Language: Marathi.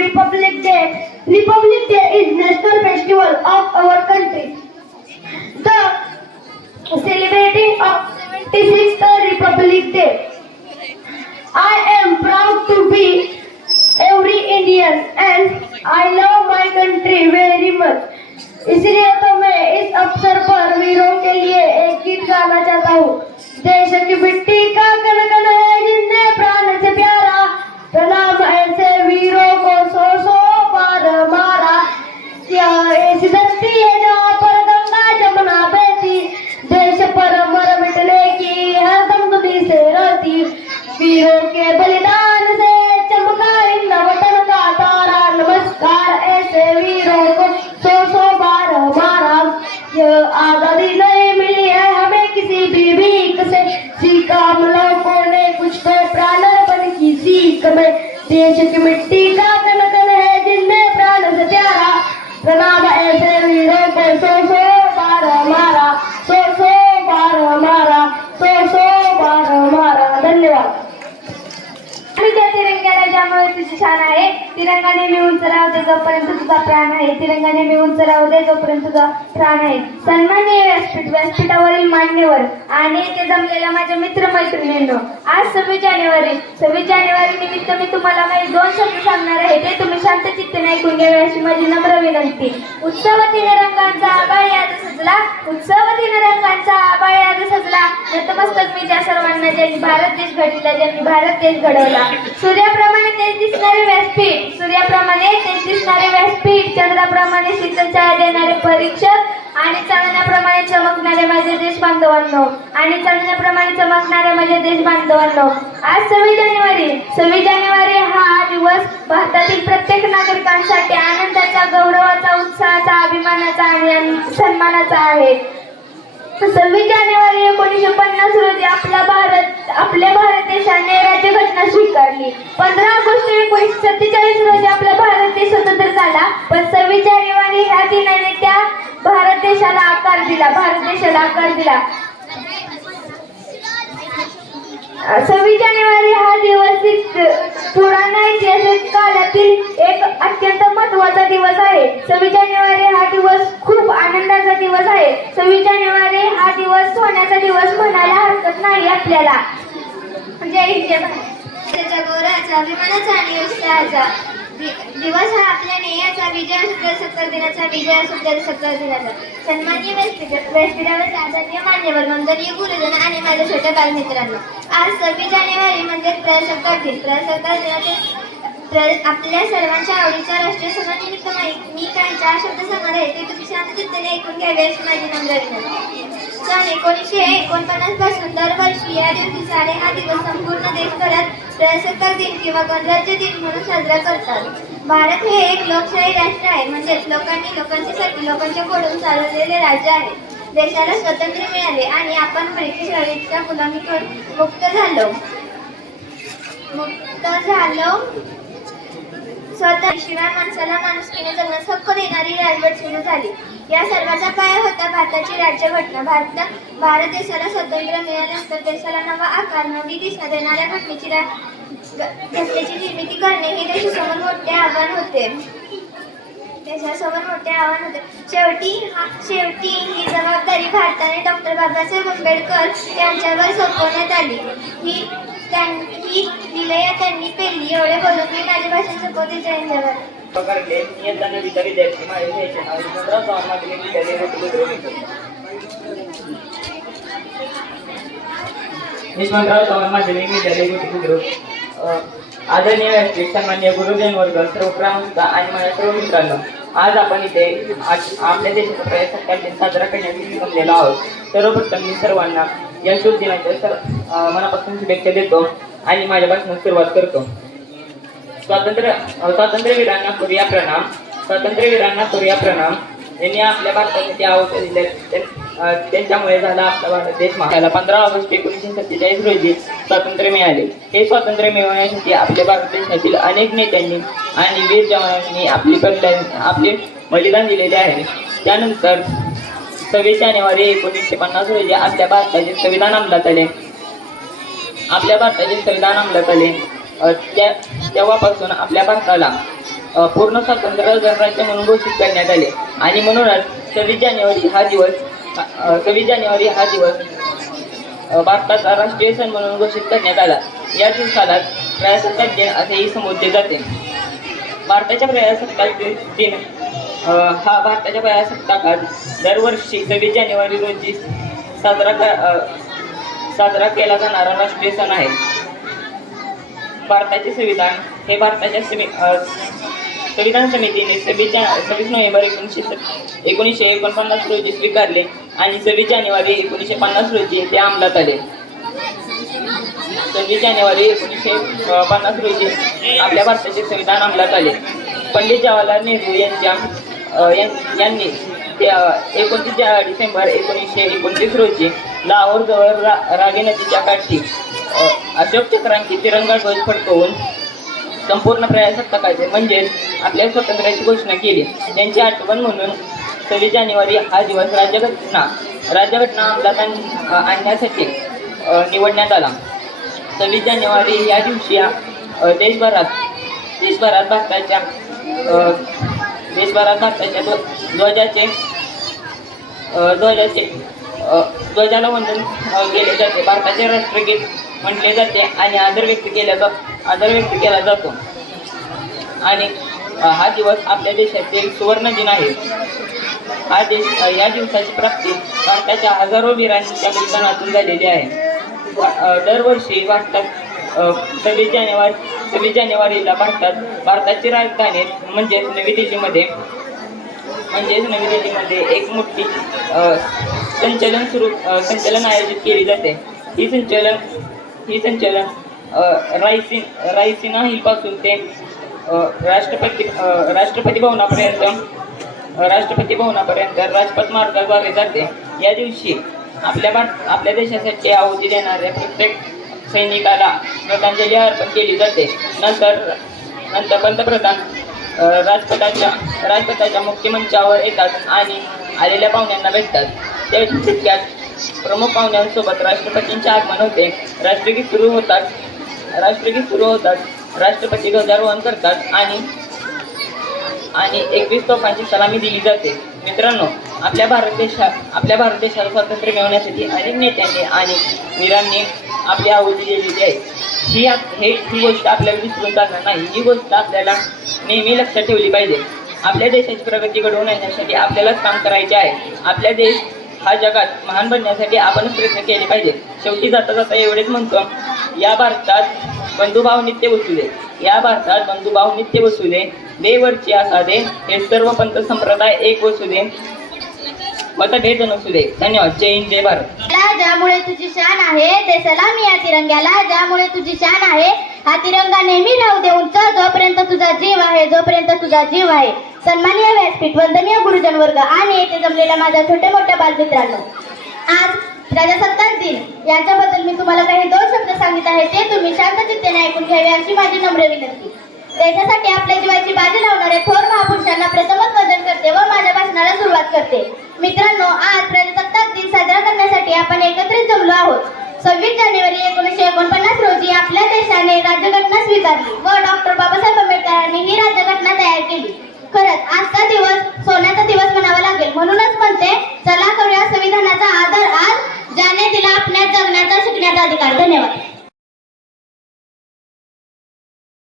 Republic Day. Republic Day is national festival of our country. The celebrating of 76th Republic Day. I am proud to be every Indian and I love my country very much. इसलिए तो मैं इस अवसर पर वीरों के लिए एक गीत गाना चाहता हूँ देश की मिट्टी का कण कण है जिनने प्राण से प्यारा प्रणाम ऐसे वीरों You are तिरंगाने मिळून नेहमी दे जोपर्यंत तुझा प्राण आहे तिरंगाने मिळून उंच दे जोपर्यंत तुझा प्राण आहे. सन्माननीय व्यासपीठ व्यासपीठावरील मान्यवर आणि ते जमलेल्या माझ्या मित्रमैत्रिणींनो आज सव्वीस जानेवारी सव्वीस जानेवारी निमित्त मी तुम्हाला काही दोन शब्द सांगणार आहे ते तुम्ही शांत चित्ते ऐकून घ्यावे अशी माझी नम्र विनंती. उत्सवतीने रंगांचा आबाळ याद सजला उत्सवतीने रंगांचा आबाळ याद सजला. नतमस्तक मी त्या सर्वांना ज्यांनी भारत देश घडविला ज्यांनी भारत देश घडवला. सूर्याप्रमाणे तेच दिसणारे व्यासपीठ सूर्याप्रमाणे तेच दिसणारे व्यासपीठ चंद्राप्रमाणे शीतल छाया देणारे परीक्षक आणि चांदण्याप्रमाणे चमकणारे माझे देश बांधवांनो आणि चांदण्याप्रमाणे चमकणारे माझे देश बांधवांनो आज सव्वीस जानेवारी सव्वीस जानेवारी हा दिवस भारतातील प्रत्येक नागरिकांसाठी आनंदाचा गौरवाचा उत्साहाचा अभिमानाचा आणि सन्मानाचा आहे. सव्वीस जानेवारी एकोणीसशे पन्नास रोजी आपला भारत आपल्या भारत देशाने राज्यघटना स्वीकारली. पंधरा ऑगस्ट एकोणीसशे आकार दिला भारत देशाला आकार दिला. सव्वीस जानेवारी हा दिवस पुराण ऐतिहासिक काळातील एक अत्यंत महत्त्वाचा दिवस आहे सव्वीस जानेवारी हा दिवस खूप आनंदाचा दिवस आहे सव्वीस जानेवारी हा दिवस सोन्याचा दिवस म्हणायला हरकत नाही आपल्याला जय हिंद जय भारत. त्याच्या गौरवाचा अभिमानाचा आणि उत्साहाचा दि- दिवस हा आपल्या नेयाचा विजय असू तर सत्तर दिनाचा विजय असू तर सत्तर दिनाचा. सन्मान्य व्यासपीठ व्यासपीठावर आदरणीय मान्यवर मंदरीय गुरुजन आणि माझ्या छोट्या बालमित्रांनो आज सव्वीस जानेवारी म्हणजे प्रजासत्ताक दिन प्रजासत्ताक दिनाचे प्र- आपल्या सर्वांच्या आवडीच्या राष्ट्रीय सणानिमित्त माहिती मी काही चार शब्द सांगणार आहे ते तुम्ही शांत ऐकून घ्यावे अशी माझी नम्र विनंती. सन एकोणीसशे एकोणपन्नासपासून दरवर्षी या दिवशी साडे हा दिवस संपूर्ण देशभरात प्रजासत्ताक दिन किंवा गणराज्य दिन म्हणून साजरा करतात. भारत हे एक लोकशाही राष्ट्र आहे. म्हणजेच लोकांनी लोकांच्यासाठी लोकांच्याकडून चालवलेले राज्य आहे. देशाला स्वातंत्र्य मिळाले आणि आपण ब्रिटिश राजाच्या गुलामीतून मुक्त झालो. मुक्त झालो. स्वतः शिवाय माणसाला माणुसकीने जगण्यास हक्क देणारी राजवट सुरू झाली. या सर्वाचा पाया होता भारताची राज्यघटना. भारत भारत देशाला स्वातंत्र्य मिळाल्यानंतर देशाला नवा आकार नवी दिशा देणाऱ्या घटनेची रा- घटनेची निर्मिती करणे हे देशासमोर मोठे आव्हान होते. देशासमोर मोठे आव्हान होते. शेवटी हा शेवटी ही जबाबदारी भारताने डॉक्टर बाबासाहेब आंबेडकर यांच्यावर सोपवण्यात आली. ही त्यां- ही विलया त्यांनी पेलली एवढे बोलून मी माझे भाषण संपवते. जय हिंद जय भारत. प्रकारचे नियंत्रण विद्यार्थी माझे घ्यायचे चव्हाण माध्यमिक विद्यालय गोटुबुद्रुक. यशवंतराव चव्हाण माध्यमिक विद्यालय गोटुबुद्रुक. आदरणीय व्यक्ती सन्मान्य गुरुजन वर्ग सर्व आणि माझ्या सर्व मित्रांनो आज आपण इथे आज आपल्या देशाचा प्रजासत्ताक दिन साजरा करण्यासाठी जमलेलो आहोत. सर्वप्रथम मी सर्वांना या शुभ दिनाच्या सर मनापासून शुभेच्छा देतो आणि माझ्या सुरुवात करतो. स्वातंत्र्य स्वातंत्र्यवीरांना करूया प्रणाम. स्वातंत्र्यवीरांना करूया प्रणाम. यांनी आपल्या भारतासाठी आहुती दिले त्यांच्यामुळे झाला आपला भारत देश महाराला पंधरा ऑगस्ट एकोणीसशे सत्तेचाळीस रोजी स्वातंत्र्य मिळाले. हे स्वातंत्र्य मिळवण्यासाठी आपल्या भारत देशातील अनेक नेत्यांनी आणि वीर जवानांनी आपली बलिदान आपले बलिदान दिलेले आहे. त्यानंतर सव्वीस जानेवारी एकोणीसशे पन्नास रोजी आपल्या भारताचे संविधान अंमलात आले. आपल्या भारताचे संविधान अंमलात आले. त्या तेव्हापासून आपल्या भारताला पूर्ण स्वातंत्र्य गणराज्य म्हणून घोषित करण्यात आले. आणि म्हणूनच सव्वीस जानेवारी हा दिवस सव्वीस जानेवारी हा दिवस भारताचा राष्ट्रीय सण म्हणून घोषित करण्यात आला. या दिवसाला प्रजासत्ताक दिन असेही संबोधले जाते. भारताच्या प्रजासत्ताक दिन हा भारताच्या प्रजासत्ताकात दरवर्षी सव्वीस जानेवारी रोजी साजरा क साजरा केला जाणारा राष्ट्रीय सण आहे. भारताचे संविधान हे भारताच्या संविधान समितीने सव्वीस सव्वीस नोव्हेंबर एकोणीसशे स- एकोणीसशे एकोणपन्नास रोजी स्वीकारले आणि सव्वीस जानेवारी एकोणीसशे पन्नास रोजी ते अंमलात आले. सव्वीस जानेवारी एकोणीसशे पन्नास रोजी आपल्या भारताचे संविधान अंमलात आले. पंडित जवाहरलाल नेहरू यांच्या यांनी एकोणतीस जा- डिसेंबर एकोणीसशे एकोणतीस रोजी लाहोर जवळ रा रावी नदीच्या काठी अशोक चक्रांकी तिरंगा ध्वज फडकवून संपूर्ण प्रजासत्ताकाचे म्हणजेच आपल्या स्वातंत्र्याची घोषणा केली. त्यांची आठवण म्हणून सव्वीस जानेवारी हा दिवस राज्यघटना राज्यघटना अंमलात आण- आणण्यासाठी निवडण्यात आला. सव्वीस जानेवारी या दिवशी देशभरात देशभरात भारताच्या देशभरात भारताच्या ध्वजाचे ध्वजाचे ध्वजाला वंदन केले जाते. भारताचे राष्ट्रगीत म्हटले जाते आणि आदर व्यक्त केला जात आदर व्यक्त केला जातो. आणि हा दिवस आपल्या देशातील सुवर्ण दिन आहे. हा देश या दिवसाची प्राप्ती भारताच्या हजारो वीरांच्या बलिदानातून झालेली आहे. दरवर्षी भारतात सव्वीस जानेवारी सव्वीस जानेवारीला भारतात भारताची राजधानी म्हणजेच नवी दिल्लीमध्ये म्हणजेच नवी दिल्लीमध्ये एक मोठी संचलन सुरू संचलन आयोजित केली जाते. ही संचलन ही संचलन अ, रायसीन रायसिना हिलपासून ते राष्ट्रपती राष्ट्रपती भवनापर्यंत राष्ट्रपती भवनापर्यंत राजपथ मार्गाद्वारे जाते. या दिवशी आपल्या भारत आपल्या देशासाठी आहुती देणाऱ्या प्रत्येक सैनिकाला श्रद्धांजली अर्पण केली जाते. नंतर नंतर पंतप्रधान राजपथाच्या राजपथाच्या मुख्य मंचावर येतात आणि आलेल्या पाहुण्यांना भेटतात. त्या प्रमुख पाहुण्यांसोबत राष्ट्रपतींचे आगमन होते. राष्ट्रगीत सुरू होतात. राष्ट्रगीत सुरू होतात. राष्ट्रपती ध्वजारोहण करतात आणि आणि एकवीस तोफांची सलामी दिली जाते. मित्रांनो आपल्या भारत देशात आपल्या भारत देशाला स्वातंत्र्य मिळवण्यासाठी अनेक नेत्यांनी आणि वीरांनी आपली आहुती दिलेली आहे. ही हे ही गोष्ट आपल्याला विसरून जाणार नाही. ही गोष्ट आपल्याला नेहमी लक्षात ठेवली पाहिजे. आपल्या देशाची प्रगती घडवून आणण्यासाठी आपल्यालाच काम करायचे आहे. आपल्या देश हा जगात महान बनण्यासाठी आपणच प्रयत्न केले पाहिजे शेवटी जाता जाता एवढेच म्हणतो या भारतात बंधुभाव नित्य बसू दे. या भारतात बंधुभाव नित्य बसू दे. देवरची आसा दे हे सर्व पंत संप्रदाय एक बसू दे. मतभेद नसू दे. धन्यवाद. जय हिंद जय भारत. ज्यामुळे तुझी शान आहे ते सलामी या तिरंग्याला. ज्यामुळे तुझी शान आहे हा तिरंगा नेहमी राहू देऊन चल जोपर्यंत तुझा जीव आहे जोपर्यंत तुझा जीव आहे. सन्माननीय व्यासपीठ वंदनीय गुरुजन वर्ग आणि येथे जमलेल्या माझ्या छोट्या मोठ्या बालमित्रांनो आज प्रजासत्ताक दिन. याच्याबद्दल मी तुम्हाला काही दोन शब्द सांगित आहे ते तुम्ही शांत चित्तेने ऐकून घ्यावे अशी माझी नम्र विनंती. त्याच्यासाठी आपल्या जीवाची बाजी लावणाऱ्या थोर महापुरुषांना प्रथमच वजन करते व माझ्या भाषणाला सुरुवात करते. मित्रांनो आज प्रजासत्ताक दिन साजरा करण्यासाठी आपण एकत्रित जमलो आहोत. सव्वीस जानेवारी एकोणीसशे एकोणपन्नास रोजी आपल्या देशाने राज्यघटना स्वीकारली व डॉक्टर बाबासाहेब आंबेडकरांनी ही राज्यघटना तयार केली. खरंच आजचा दिवस सोन्याचा दिवस म्हणावा लागेल. म्हणूनच म्हणते